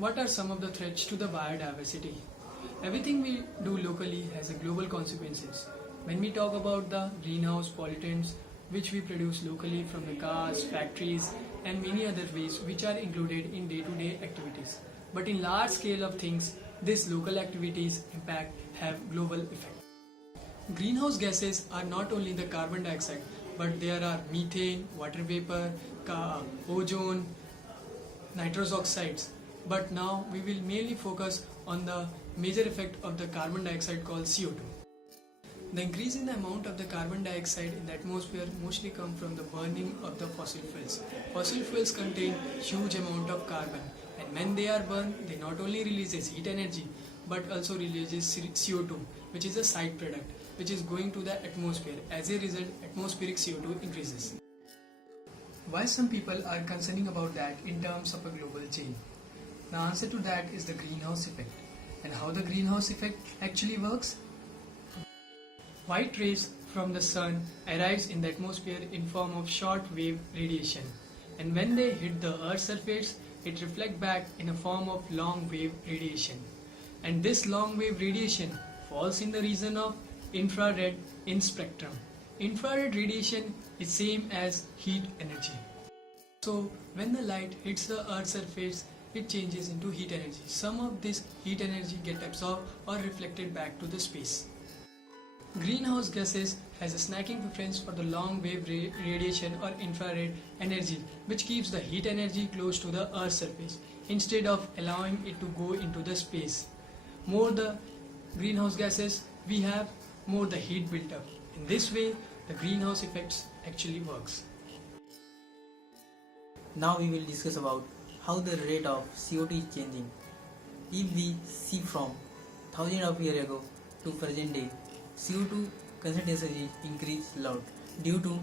What are some of the threats to the biodiversity? Everything we do locally has a global consequences. When we talk about the greenhouse pollutants which we produce locally from the cars, factories and many other ways which are included in day-to-day activities. But in large scale of things, these local activities impact have global effect. Greenhouse gases are not only the carbon dioxide, but there are methane, water vapor, ozone, nitrous oxides. But now we will mainly focus on the major effect of the carbon dioxide called CO2. The increase in the amount of the carbon dioxide in the atmosphere mostly comes from the burning of the fossil fuels. Fossil fuels contain huge amount of carbon, and when they are burned, they not only releases heat energy but also releases CO2, which is a side product which is going to the atmosphere. As a result, atmospheric CO2 increases. Why some people are concerning about that in terms of a global change? The answer to that is the greenhouse effect. And how the greenhouse effect actually works? White rays from the sun arrives in the atmosphere in form of short wave radiation, and when they hit the earth's surface, it reflects back in a form of long wave radiation. And this long wave radiation falls in the region of infrared in spectrum. Infrared radiation is same as heat energy. So when the light hits the earth's surface, it changes into heat energy. Some of this heat energy get absorbed or reflected back to the space. Greenhouse gases has a snacking preference for the long wave radiation or infrared energy, which keeps the heat energy close to the earth's surface instead of allowing it to go into the space. More the greenhouse gases we have, more the heat built up. In this way, the greenhouse effects actually works. Now we will discuss about how the rate of CO2 is changing. If we see from thousands of years ago to present day, CO2 concentration is increased a lot due to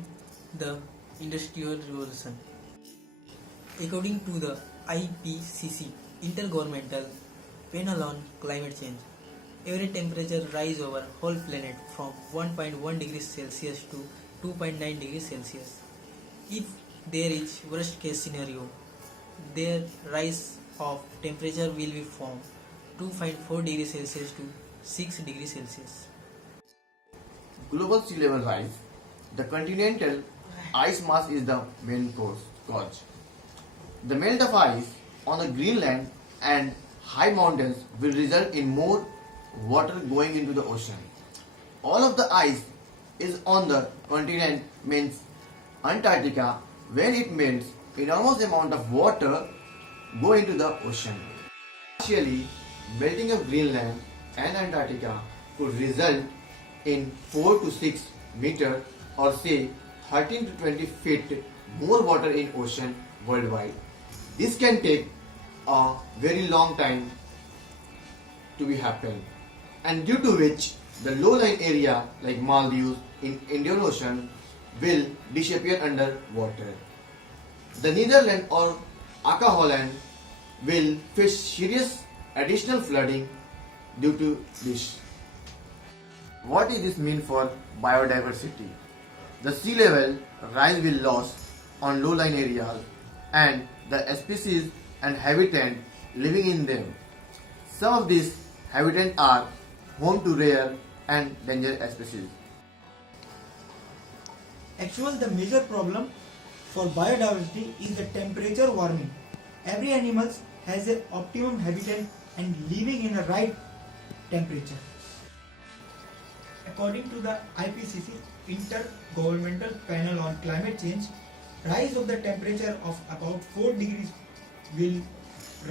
the Industrial Revolution. According to the IPCC, Intergovernmental Panel on Climate Change, average temperature rise over whole planet from 1.1 degrees Celsius to 2.9 degrees Celsius. If there is worst case scenario, their rise of temperature will be from 2.4 degrees Celsius to 6 degrees Celsius. Global sea level rise. The continental ice mass is the main cause. The melt of ice on the Greenland and high mountains will result in more water going into the ocean. All of the ice is on the continent means Antarctica. When it melts, enormous amount of water go into the ocean. Partially, melting of Greenland and Antarctica could result in 4 to 6 meter or say 13 to 20 feet more water in ocean worldwide. This can take a very long time to be happen, and due to which the low-lying area like Maldives in Indian Ocean will disappear under water. The Netherlands or Aka Holland will face serious additional flooding due to this. What does this mean for biodiversity? The sea level rise will loss on low-lying areas and the species and habitat living in them. Some of these habitats are home to rare and dangerous species. Actually, the major problem for biodiversity is the temperature warming. Every animal has an optimum habitat and living in a right temperature. According to the IPCC, Intergovernmental Panel on Climate Change, rise of the temperature of about 4 degrees will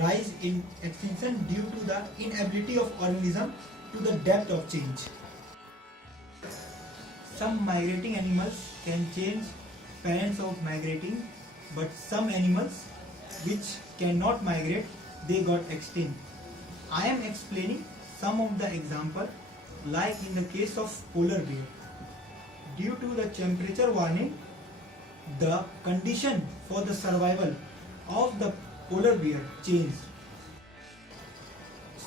rise in extinction due to the inability of organism to the depth of change. Some migrating animals can change parents of migrating, but some animals which cannot migrate, they got extinct. I am explaining some of the example, like in the case of polar bear. Due to the temperature warming, the condition for the survival of the polar bear changed.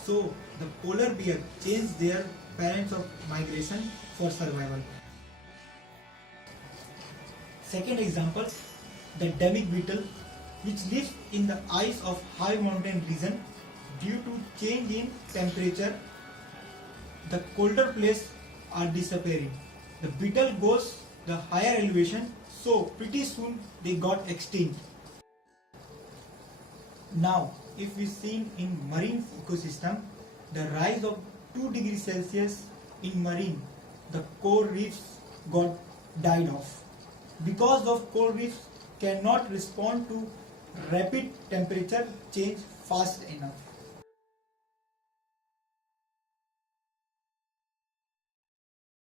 So the polar bear changed their parents of migration for survival. Second example, the endemic beetle, which lives in the ice of high mountain region, due to change in temperature, the colder places are disappearing. The beetle goes the higher elevation, so pretty soon they got extinct. Now, if we see in marine ecosystem, the rise of 2 degrees Celsius in marine, the coral reefs got died off. Because of coral reefs cannot respond to rapid temperature change fast enough.